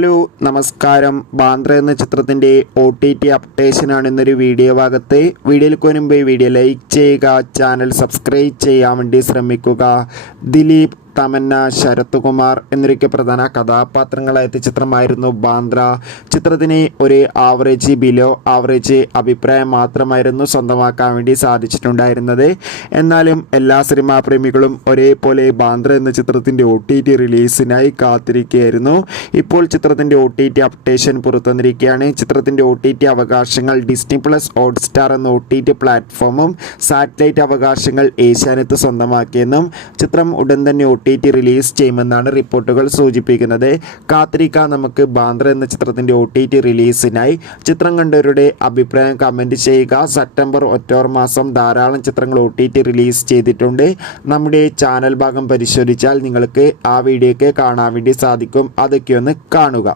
Hello നമസ്കാരം. ബാന്ദ്ര എന്ന ചിത്രത്തിൻ്റെ OTT അപ്ഡേഷനാണ് ഇന്നൊരു വീഡിയോ ഭാഗത്ത്. വീഡിയോയിൽ മുൻപ് വീഡിയോ ലൈക്ക് ചെയ്യുക, ചാനൽ സബ്സ്ക്രൈബ് ചെയ്യാൻ വേണ്ടി ശ്രമിക്കുക. ദിലീപ്, തമന്ന, ശരത് കുമാർ എന്നൊക്കെ പ്രധാന കഥാപാത്രങ്ങളായ ചിത്രമായിരുന്നു ബാന്ദ്ര. ചിത്രത്തിന് ഒരു ആവറേജ് ബിലോ ആവറേജ് അഭിപ്രായം മാത്രമായിരുന്നു സ്വന്തമാക്കാൻ വേണ്ടി സാധിച്ചിട്ടുണ്ടായിരുന്നത്. എന്നാലും എല്ലാ സിനിമാ പ്രേമികളും ഒരേപോലെ ബാന്ദ്ര എന്ന ചിത്രത്തിൻ്റെ OTT റിലീസിനായി കാത്തിരിക്കുകയായിരുന്നു. ഇപ്പോൾ ചിത്രത്തിൻ്റെ OTT അപ്ഡേഷൻ പുറത്തുവന്നിരിക്കുകയാണ്. ചിത്രത്തിൻ്റെ OTT അവകാശങ്ങൾ ഡിസ്നി പ്ലസ് ഹോട്ട്സ്റ്റാർ എന്ന OTT പ്ലാറ്റ്ഫോമും സാറ്റലൈറ്റ് അവകാശങ്ങൾ ഏഷ്യാനെറ്റ് സ്വന്തമാക്കിയെന്നും ചിത്രം ഉടൻ തന്നെ OTT റിലീസ് ചെയ്യുമെന്നാണ് റിപ്പോർട്ടുകൾ സൂചിപ്പിക്കുന്നത്. കാത്തിരിക്കാൻ നമുക്ക് ബാന്ദ്ര എന്ന ചിത്രത്തിൻ്റെ OTT റിലീസിനായി. ചിത്രം കണ്ടവരുടെ അഭിപ്രായം കമൻറ്റ് ചെയ്യുക. സെപ്റ്റംബർ ഒക്ടോബർ മാസം ധാരാളം ചിത്രങ്ങൾ OTT റിലീസ് ചെയ്തിട്ടുണ്ട്. നമ്മുടെ ചാനൽ ഭാഗം പരിശോധിച്ചാൽ നിങ്ങൾക്ക് ആ വീഡിയോയ്ക്ക് കാണാൻ വേണ്ടി സാധിക്കും. അതൊക്കെ ഒന്ന് കാണുക.